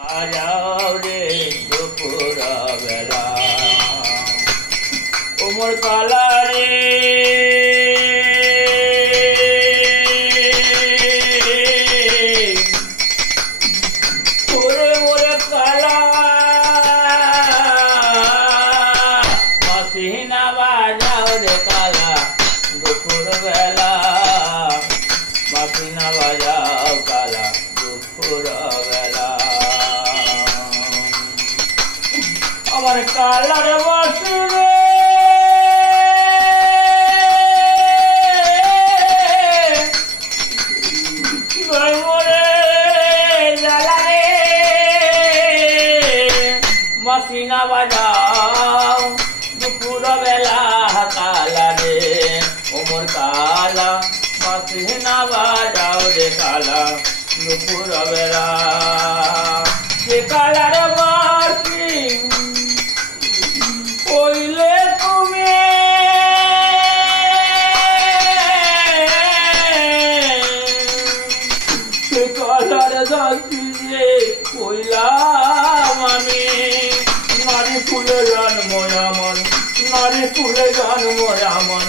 আজাও রে দুপুর বেলা ওমর কালা রে ওরে ওরে কালা মাসিনা বাজাও রে কালা দুপুর বেলা মাসিনা বাজাও কালা দুপুর বেলা আমার কালার বাসি রে মরে জ্বালা রে মাসিনা বাজাও দুপুর বেলা কালা রে ওমর কালা মাসিনা বাজাও রে কালা দুপুর বেলা যে কালার বাসি কইলে তুমি সে কালার যাচ্ছি যে কইলাম আমি নারী ফুলে জন্ম এমন নারী ফুলে জন্ম এমন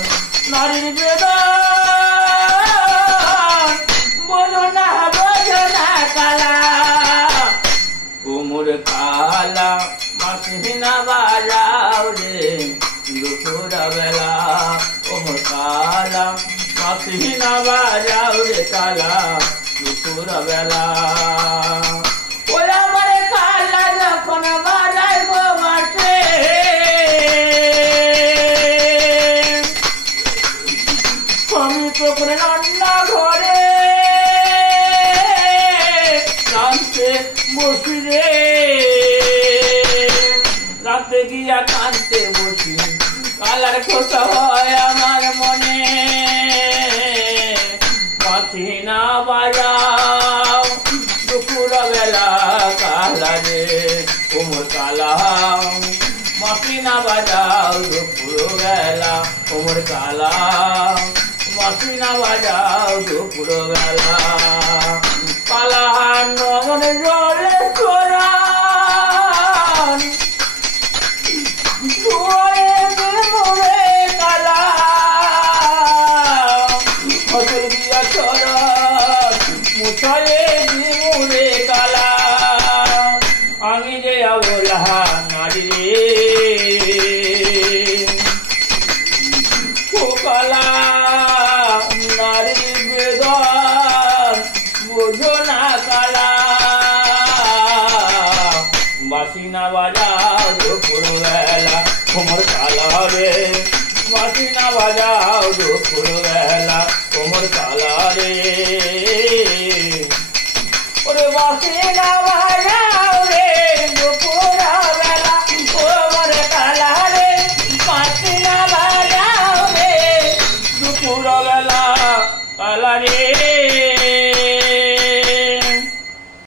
নারীর বেদন বোঝো না কালা ওমর কালা মাসিনা বাজাও রে দুপুর বেলা ওমর কালা মাসিনা বাজাও রে কালা দুপুর বেলা ওরা আমার কালা যখন বাজায় গো মাঠে আমি তখন রান্না ঘরে কাঁদতে বসি রে রাতে গিয়া কাঁদতে বসি কালার খোসা হয় আমার মনে মাসিনা বাজাও দুপুর বেলা কালা রে ওমর কালা মাসিনা বাজাও দুপুর বেলা ওমর কালা মাসিনা বাজাও দুপুর বেলা কালা নয়ন জলে চোরা আমি যে আবলা নারী রে ও কালা নারীর বেদন বোঝো না কালা মাসিনা বাজাও দুপুর বেলা ওমর কালা রে মাসিনা বাজাও দুপুর বেলা ওমর কালা রে ওরে মাসিনা বাজাও রে দুপুর বেলা ওমর কালা রে মাসিনা বাজাও রে দুপুর বেলা কালা রে।